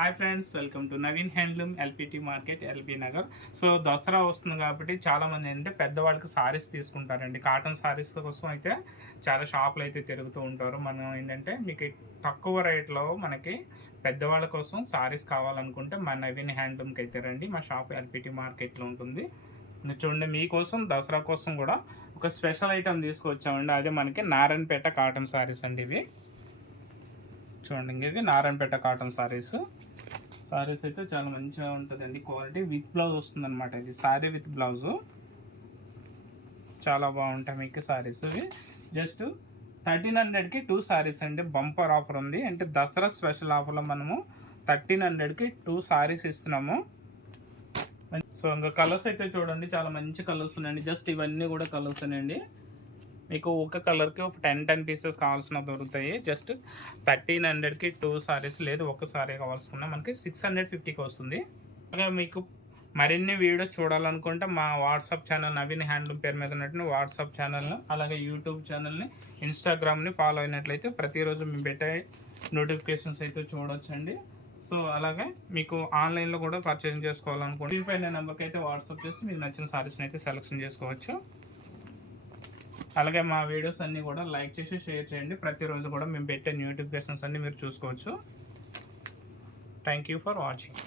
Hi friends, welcome to Naveen handloom LPT market LB Nagar. So Dasara వస్తుంది కాబట్టి చాలామంది ఏంటంటే పెద్దవాళ్ళకి సారీస్ తీసుకుంటారండి. కాటన్ సారీస్ కోసం అయితే చాలా షాపులు అయితే తిరుగుతూ ఉంటారు. మనం ఏంటంటే మీకు తక్కువ రేట్లో మనకి పెద్దవాళ్ళ కోసం సారీస్ కావాలనుకుంటే మా నవీన్ హ్యాండ్లూమ్కి అయితే రండి. మా షాప్ ఎల్పిటి మార్కెట్లో ఉంటుంది. చూడండి, మీకోసం దసరా కోసం కూడా ఒక స్పెషల్ ఐటమ్ తీసుకొచ్చామండి. అదే మనకి నారాయణపేట కాటన్ సారీస్ అండి. ఇవి చూడండి, ఇది నారాయణపేట కాటన్ సారీస్ అయితే చాలా మంచిగా ఉంటుందండి. క్వాలిటీ విత్ బ్లౌజ్ వస్తుంది అనమాట. ఇది సారీ విత్ బ్లౌజు చాలా బాగుంటాయి మీకు సారీస్. ఇవి జస్ట్ 1300కి 2 సారీస్ అండి. బంపర్ ఆఫర్ ఉంది. అంటే దసరా స్పెషల్ ఆఫర్లో మనము 1300కి 2 సారీస్ ఇస్తున్నాము. సో ఇంకా కలర్స్ అయితే చూడండి, చాలా మంచి కలర్స్ ఉన్నాయండి. జస్ట్ ఇవన్నీ కూడా కలర్స్ అండి. మీకు ఒక కలర్కి ఒక 10 పీసెస్ కావాల్సిన దొరుకుతాయి. జస్ట్ 1300కి 2 సారీస్, లేదు ఒక సారీ కావాల్సిన మనకి 650కి వస్తుంది. అలాగే మీకు మరిన్ని వీడియోస్ చూడాలనుకుంటే మా వాట్సాప్ ఛానల్ నవీన్ హ్యాండ్లూమ్ పేరు మీద ఉన్నట్టు వాట్సాప్ ఛానల్ను, అలాగే యూట్యూబ్ ఛానల్ని, ఇన్స్టాగ్రామ్ని ఫాలో అయినట్లయితే ప్రతిరోజు మేము పెట్టే నోటిఫికేషన్స్ అయితే చూడొచ్చండి. సో అలాగే మీకు ఆన్లైన్లో కూడా పర్చేసింగ్ చేసుకోవాలనుకుంటే ఈ పైన నెంబర్కి అయితే వాట్సాప్ చేసి మీకు నచ్చిన సారీస్ని అయితే సెలెక్షన్ చేసుకోవచ్చు. అలాగే మా వీడియోస్ అన్నీ కూడా లైక్ చేసి షేర్ చేయండి. ప్రతిరోజు కూడా మేము పెట్టే నోటిఫికేషన్స్ అన్నీ మీరు చూసుకోవచ్చు. Thank you for watching.